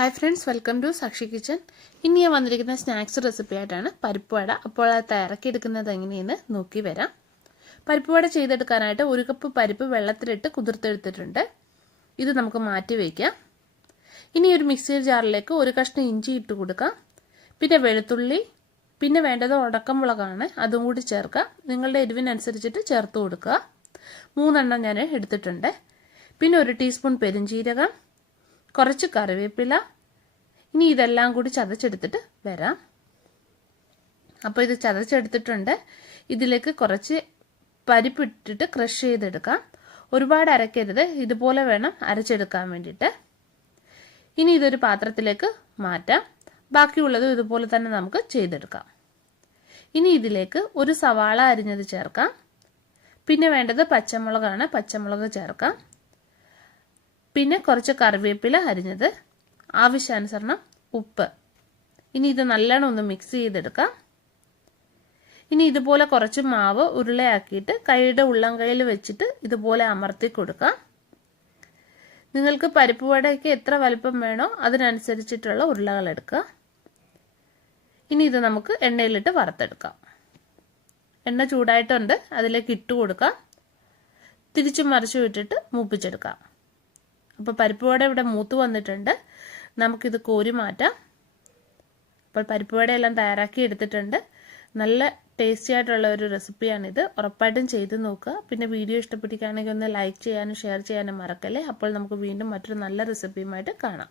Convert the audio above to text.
Hi friends, welcome to സാക്ഷി kitchen. ഇനി ഞാൻ വന്നിരിക്കുന്ന സ്നാക്സ് റെസിപ്പി ആയിട്ടാണ് പരിപ്പ് വട. അപ്പോൾ അത് തയ്യാറാക്കിയെടുക്കുന്നത് എങ്ങനെയെന്ന് നോക്കി വരാം. പരിപ്പ് വട ചെയ്തെടുക്കാനായിട്ട് 1 കപ്പ് പരിപ്പ് വെള്ളത്തിലിട്ട് കുതിർത്തെടുത്തിട്ടുണ്ട്. ഇത് നമുക്ക് മാറ്റി വയ്ക്കാം. ഇനി ഒരു മിക്സി ജാറിലേക്ക് 1 കഷ്ണം ഇഞ്ചി ഇട്ട് കൊടുക്കാം. പിന്നെ വെളുത്തുള്ളി, പിന്നെ വേണ്ടത് ഉണക്കമുളകാണ്, അതും കൂടി ചേർക്കാം. നിങ്ങളുടെ എരിവിനനുസരിച്ചിട്ട് ചേർത്ത് കൊടുക്കുക. 3 എണ്ണം ഞാൻ എടുത്തിട്ടുണ്ട്. പിന്നെ 1 ടീസ്പൂൺ പെരുംജീരകം, കുറച്ച് കറിവേപ്പില. ഇനി ഇതെല്ലാം കൂടി ചതച്ചെടുത്തിട്ട് വരാം. അപ്പോൾ ഇത് ചതച്ചെടുത്തിട്ടുണ്ട്. ഇതിലേക്ക് കുറച്ച് പരിപ്പിട്ടിട്ട് ക്രഷ് ചെയ്തെടുക്കാം. ഒരുപാട് അരക്കരുത്, ഇതുപോലെ വേണം അരച്ചെടുക്കാൻ വേണ്ടിയിട്ട്. ഇനി ഇതൊരു പാത്രത്തിലേക്ക് മാറ്റാം. ബാക്കിയുള്ളത് ഇതുപോലെ തന്നെ നമുക്ക് ചെയ്തെടുക്കാം. ഇനി ഇതിലേക്ക് 1 സവാള അരിഞ്ഞത് ചേർക്കാം. പിന്നെ വേണ്ടത് പച്ചമുളകാണ്, പച്ചമുളക് ചേർക്കാം. പിന്നെ കുറച്ച് കറിവേപ്പില അരിഞ്ഞത്, ആവശ്യാനുസരണം ഉപ്പ്. ഇനി ഇത് നല്ലോണം ഒന്ന് മിക്സ് ചെയ്തെടുക്കാം. ഇനി ഇതുപോലെ കുറച്ച് മാവ് ഉരുളയാക്കിയിട്ട് കൈയുടെ ഉള്ളം കൈയിൽ വെച്ചിട്ട് ഇതുപോലെ അമർത്തി കൊടുക്കാം. നിങ്ങൾക്ക് പരിപ്പ് വടയ്ക്ക് എത്ര വലുപ്പം വേണോ അതിനനുസരിച്ചിട്ടുള്ള ഉരുളകൾ എടുക്കുക. ഇനി ഇത് നമുക്ക് എണ്ണയിലിട്ട് വറുത്തെടുക്കാം. എണ്ണ ചൂടായിട്ടുണ്ട്, അതിലേക്ക് ഇട്ട് കൊടുക്കാം. തിരിച്ചും മറിച്ചും ഇട്ടിട്ട് മൂപ്പിച്ചെടുക്കാം. അപ്പോൾ പരിപ്പ് വട ഇവിടെ മൂത്ത് വന്നിട്ടുണ്ട്. നമുക്കിത് കോരി മാറ്റാം. അപ്പോൾ പരിപ്പ് വടയെല്ലാം തയ്യാറാക്കി എടുത്തിട്ടുണ്ട്. നല്ല ടേസ്റ്റി ആയിട്ടുള്ള ഒരു റെസിപ്പിയാണിത്. ഉറപ്പായിട്ടും ചെയ്ത് നോക്കുക. പിന്നെ വീഡിയോ ഇഷ്ടപ്പെട്ടിരിക്കുകയാണെങ്കിൽ ഒന്ന് ലൈക്ക് ചെയ്യാനും ഷെയർ ചെയ്യാനും മറക്കല്ലേ. അപ്പോൾ നമുക്ക് വീണ്ടും മറ്റൊരു നല്ല റെസിപ്പിയുമായിട്ട് കാണാം.